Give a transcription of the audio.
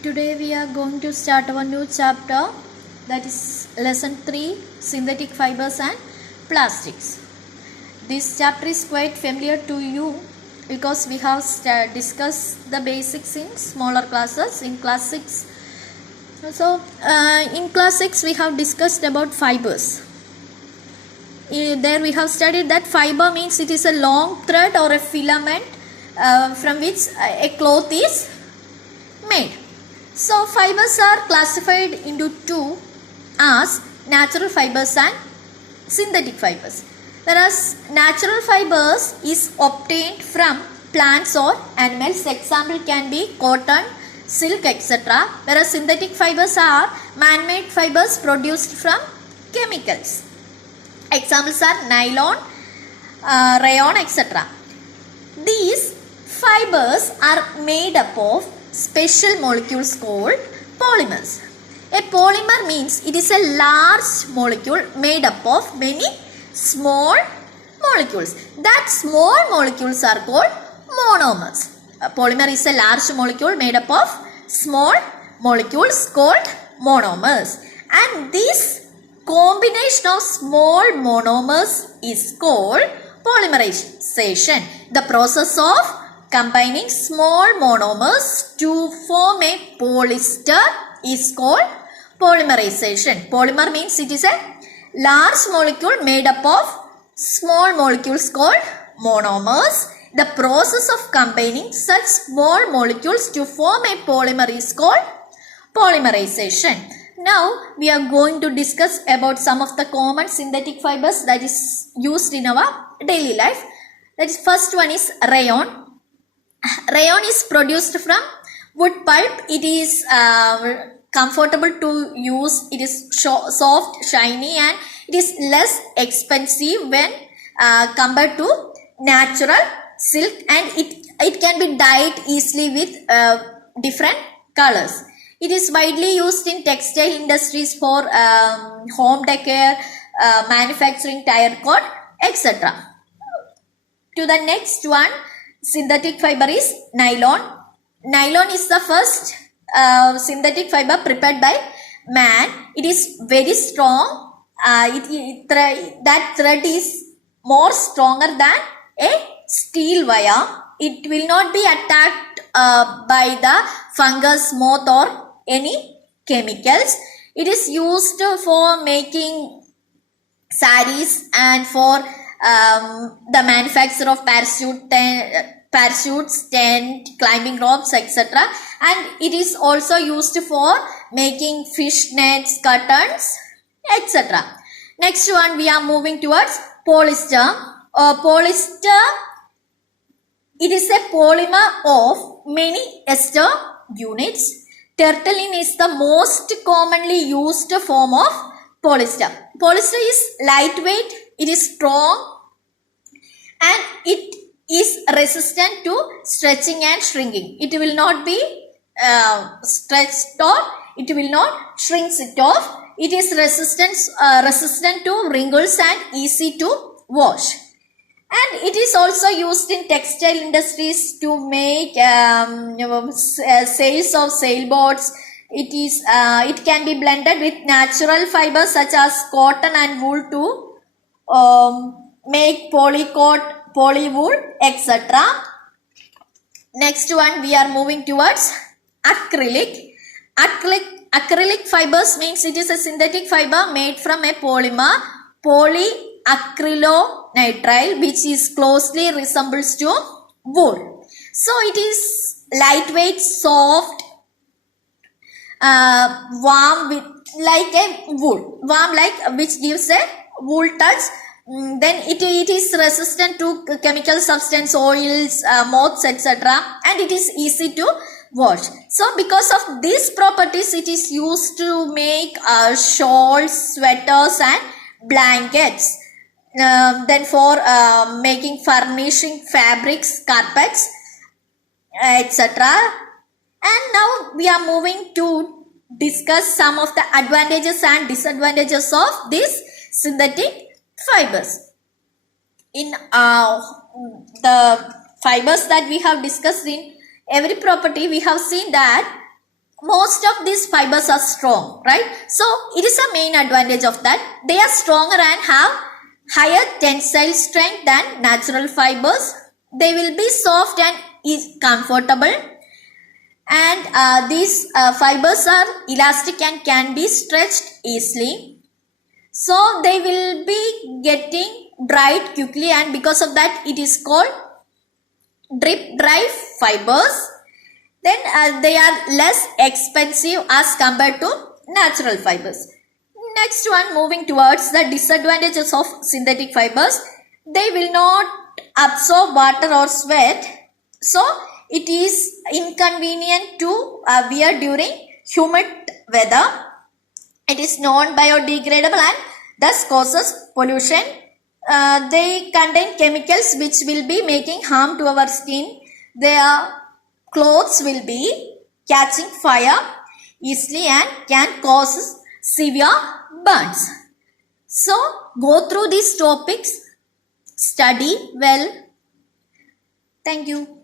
Today we are going to start our new chapter, that is lesson 3, synthetic fibers and plastics. This chapter is quite familiar to you because we have discussed the basics in smaller classes in class 6. So in class 6 we have discussed about fibers. There we have studied that fiber means it is a long thread or a filament from which a cloth is made. So fibers are classified into two as natural fibers and synthetic fibers. Whereas natural fibers is obtained from plants or animals. Example can be cotton, silk, etc. Whereas synthetic fibers are man-made fibers produced from chemicals. Examples are nylon, rayon, etc. These fibers are made up of special molecules called polymers. A polymer means it is a large molecule made up of many small molecules. That small molecules are called monomers. A polymer is a large molecule made up of small molecules called monomers. And this combination of small monomers is called polymerization. The process of combining small monomers to form a polyester is called polymerization. Polymer means it is a large molecule made up of small molecules called monomers. The process of combining such small molecules to form a polymer is called polymerization. Now we are going to discuss about some of the common synthetic fibers that is used in our daily life. That is, first one is rayon. Rayon is produced from wood pulp. It is comfortable to use. It is soft, shiny, and it is less expensive when compared to natural silk, and it can be dyed easily with different colors. It is widely used in textile industries for home decor, manufacturing tire cord, etc. To the next one, synthetic fiber is nylon. Nylon is the first synthetic fiber prepared by man. It is very strong. That thread is more stronger than a steel wire. It will not be attacked by the fungus, moth, or any chemicals. It is used for making sarees and for the manufacture of parachutes, tent, climbing ropes, etc. And it is also used for making fish nets, curtains, etc. Next one, we are moving towards polyester. Polyester, it is a polymer of many ester units. Terephthalene is the most commonly used form of polyester. Polyester is lightweight, it is strong, and it is resistant to stretching and shrinking. It will not be stretched or it will not shrink it off. It is resistant to wrinkles and easy to wash. And it is also used in textile industries to make sails of sailboats. It can be blended with natural fibers such as cotton and wool to make polycoat, polywool, etc. Next one, we are moving towards acrylic. Acrylic fibers means it is a synthetic fiber made from a polymer, polyacrylonitrile, which is closely resembles to wool. So it is lightweight, soft, warm with like a wool, which gives a wool touch. Then it is resistant to chemical substance, oils, moths, etc. and it is easy to wash. So because of these properties, it is used to make shawls, sweaters, and blankets. Then for making furnishing fabrics, carpets, etc. And now we are moving to discuss some of the advantages and disadvantages of these synthetic fibers. In the fibers that we have discussed in every property, we have seen that most of these fibers are strong, right? So it is a main advantage of that. They are stronger and have higher tensile strength than natural fibers. They will be soft and is comfortable, and these fibers are elastic and can be stretched easily. So they will be getting dried quickly, and because of that it is called drip dry fibers. Then they are less expensive as compared to natural fibers. Next one, moving towards the disadvantages of synthetic fibers. They will not absorb water or sweat, so it is inconvenient to wear during humid weather. It is non-biodegradable and thus causes pollution. They contain chemicals which will be making harm to our skin. Their clothes will be catching fire easily and can cause severe burns. So go through these topics, study well. Thank you.